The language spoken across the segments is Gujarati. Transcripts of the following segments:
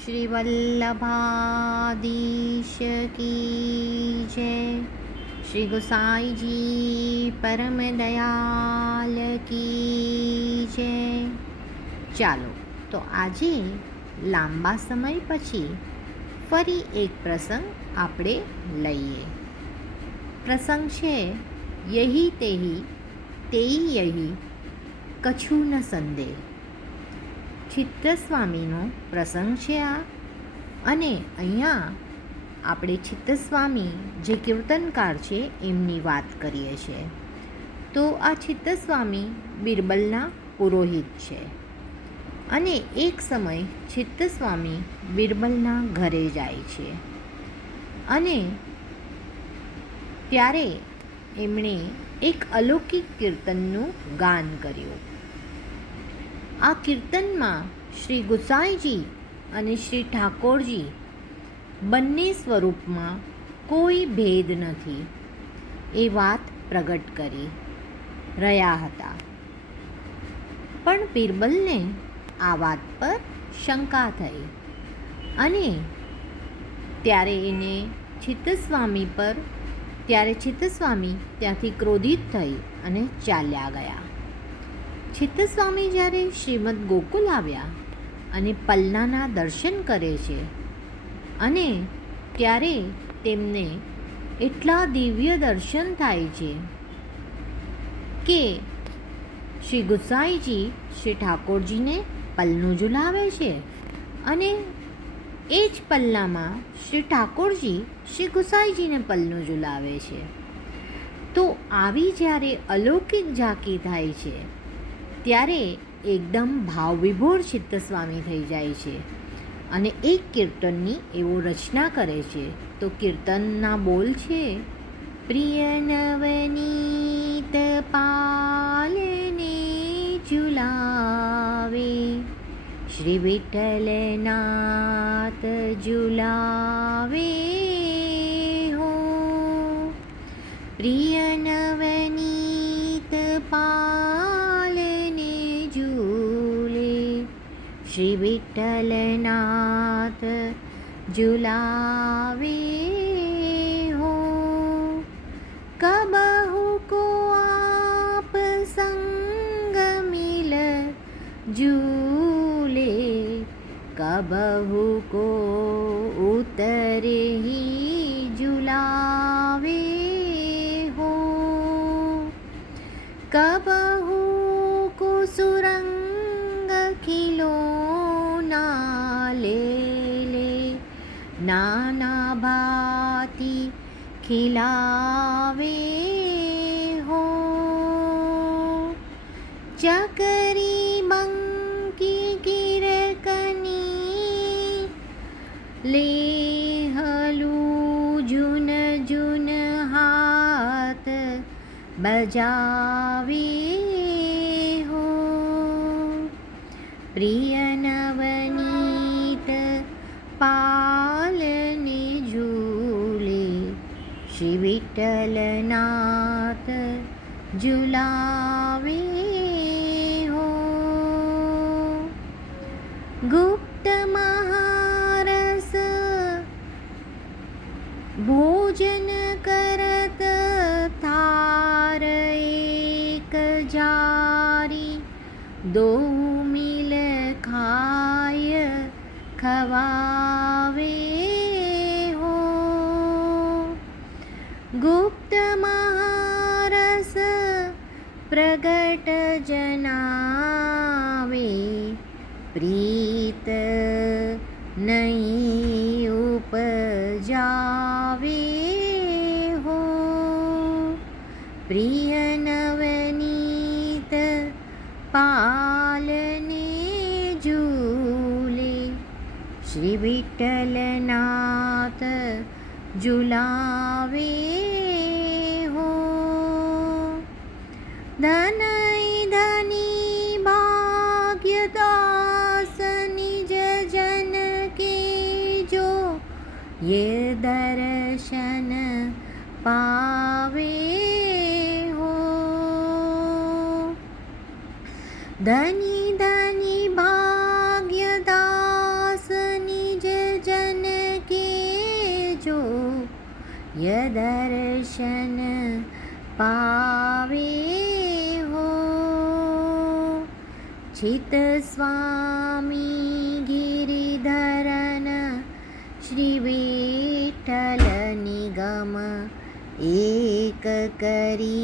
श्री वल्लभाधीश की जय। श्री गोसाई जी परम दयाल की जय। ચાલો તો આજે લાંબા સમય પછી ફરી એક પ્રસંગ આપણે લઈએ. પ્રસંગ છે યહી તેહી તેઈ યહી કછું ન સંદેહ. ચિત્તસ્વામીનો પ્રસંગ છે આ. અને અહીંયા આપણે ચિત્તસ્વામી જે કીર્તનકાર છે એમની વાત કરીએ છીએ. તો આ ચિત્તસ્વામી બિરબલના પુરોહિત છે. અને એક સમય ચિત્તસ્વામી બિરબલના ઘરે જાય છે અને ત્યારે એમણે એક અલૌકિક કીર્તનનું ગાન કર્યું. આ કીર્તનમાં શ્રી ગુસાઈજી અને શ્રી ઠાકોરજી બંને સ્વરૂપમાં કોઈ ભેદ નથી એ વાત પ્રગટ કરી રહ્યા હતા. પણ બિરબલને આ વાત પર શંકા થઈ અને ત્યારે એને ચિત્તસ્વામી ત્યાંથી ક્રોધિત થઈ અને ચાલ્યા ગયા. ચિત્તસ્વામી જ્યારે શ્રીમદ ગોકુલ આવ્યા અને પલનાના દર્શન કરે છે અને ત્યારે તેમને એટલા દિવ્ય દર્શન થાય છે કે શ્રી ગુસાઈજી શ્રી ઠાકોરજીને પલનું ઝુલાવે છે અને એ જ પલ્લામાં શ્રી ઠાકોરજી શ્રી ગુસાઈજીને પલનું ઝુલાવે છે. તો આવી જ્યારે અલૌકિક ઝાંકી થાય છે ત્યારે એકદમ ભાવવિભોર ચિત્તસ્વામી થઈ જાય છે અને એક કીર્તનની એવો રચના કરે છે. તો કીર્તનના બોલ છે પ્રિય નવનીત પાલને ઝુલાવે શ્રી વિઠ્ઠલનાથ ઝુલાવે હો. પ્રિય નવનીત પાલને ઝૂલે શ્રી વિઠ્ઠલનાથ ઝુલાવે હો. કબહુ કો આપ સંગ મિલ झूले कबहू को उतरे ही झुलावे हो. कबहू को सुरंग खिलौना ले ले नाना भांति खिलावे हो. चकरी બંકી કિરકની લેહલું જુન જુન હાથ બજાવે હો. પ્રિય નવનીત પાલને ઝૂલે શ્રી વિઠ્ઠલનાથ ઝુલાવે. ગુપ્ત મહારસ ભોજન કરત થાર એક જારી દો મિલ ખાય ખવાવે હો. ગુપ્ત મહારસ પ્રગટ જનાવે પ્રીત નહીં ઉપજાવે હો. પ્રિય નવનીત પાલને ઝૂલે શ્રી વિઠ્ઠલનાથ ઝુલાવે હો. ધનઈ ધની ભાગ્યદાસ નિજ જન કે જો ये दर्शन पावे हो. धनी धनी भाग्यदास निज यदर्शन पावे हो। चित स्वामी गिरिधरन श्री विठ्ठल निगम एक करी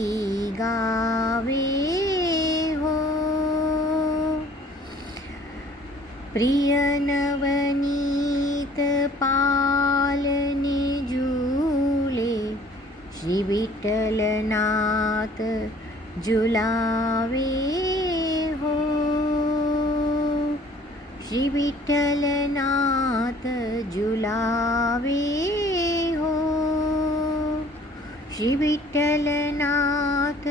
गावे हो। प्रिय नवनीत पालने झूले श्री विठ्ठलनाथ झुलावे हो। श्री विठ्ठलनाथ झुलावे हो। श्री विठ्ठलनाथ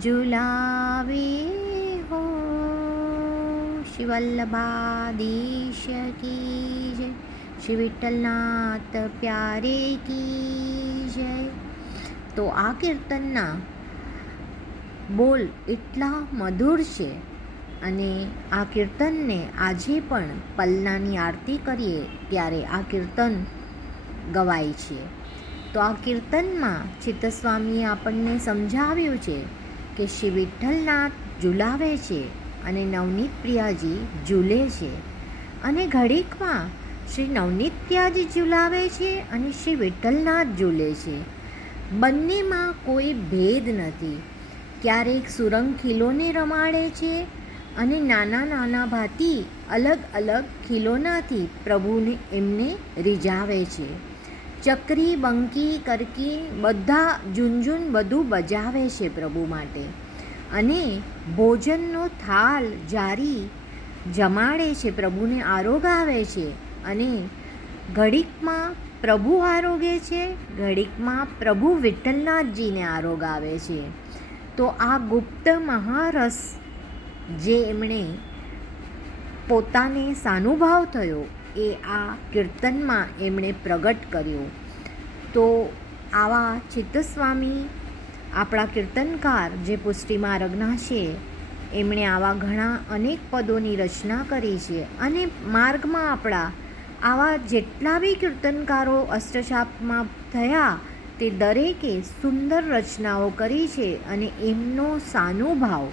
झुलावे हो। श्री वल्लभाधीश की जय। श्री विठ्ठलनाथ प्यारे की जय। તો આ કીર્તનના બોલ એટલા મધુર છે અને આ કીર્તનને આજે પણ પલ્લાની આરતી કરીએ ત્યારે આ કીર્તન ગવાય છે. તો આ કીર્તનમાં ચિત્તસ્વામીએ આપણને સમજાવ્યું છે કે શ્રી વિઠ્ઠલનાથ ઝુલાવે છે અને નવનીત પ્રિયાજી ઝૂલે છે અને ઘડીકમાં શ્રી નવનીત પ્રિયાજી ઝુલાવે છે અને શ્રી વિઠ્ઠલનાથ ઝૂલે છે. બંનેમાં કોઈ ભેદ નથી. ક્યારેક સુરંગ ખીલોને રમાડે છે અને નાના નાના ભાતી અલગ અલગ ખીલોનાથી પ્રભુને એમને રીઝાવે છે. ચકરી બંકી કરકી બધા ઝુનઝુન બધું બજાવે છે પ્રભુ માટે અને ભોજનનો થાળ જારી જમાડે છે, પ્રભુને આરોગાવે છે અને ઘડીકમાં પ્રભુ આરોગે છે, ઘડીકમાં પ્રભુ વિઠ્ઠલનાથજીને આરોગાવે છે. તો આ ગુપ્ત મહારસ જે એમણે પોતાને સાનુભાવ થયો એ આ કીર્તનમાં એમણે પ્રગટ કર્યો. તો આવા ચિત્તસ્વામી આપણા કીર્તનકાર જે પુષ્ટિમાર્ગના છે એમણે આવા ઘણા અનેક પદોની રચના કરી છે અને માર્ગમાં આપણા આવા જેટલા બી કીર્તનકારો અષ્ટશાપમાં થયા તે દરેકે સુંદર રચનાઓ કરી છે અને એમનો સાનુભાવ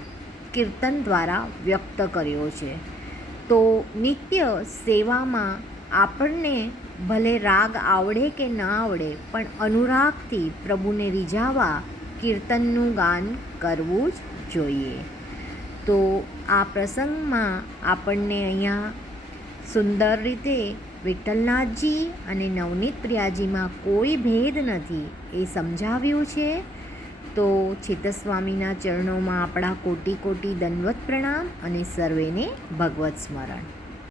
કીર્તન દ્વારા વ્યક્ત કર્યો છે. તો નિત્ય સેવામાં આપણને ભલે રાગ આવડે કે ન આવડે પણ અનુરાગથી પ્રભુને રીઝાવવા કીર્તનનું ગાન કરવું જ જોઈએ. તો આ પ્રસંગમાં આપણને અહીંયા સુંદર રીતે વિઠ્ઠલનાથજી અને નવનીત પ્રિયાજીમાં કોઈ ભેદ નથી એ સમજાવ્યું છે. તો ચિત્તસ્વામીના ચરણોમાં આપણા કોટી કોટી દંડવત પ્રણામ અને સર્વેને ભગવત સ્મરણ.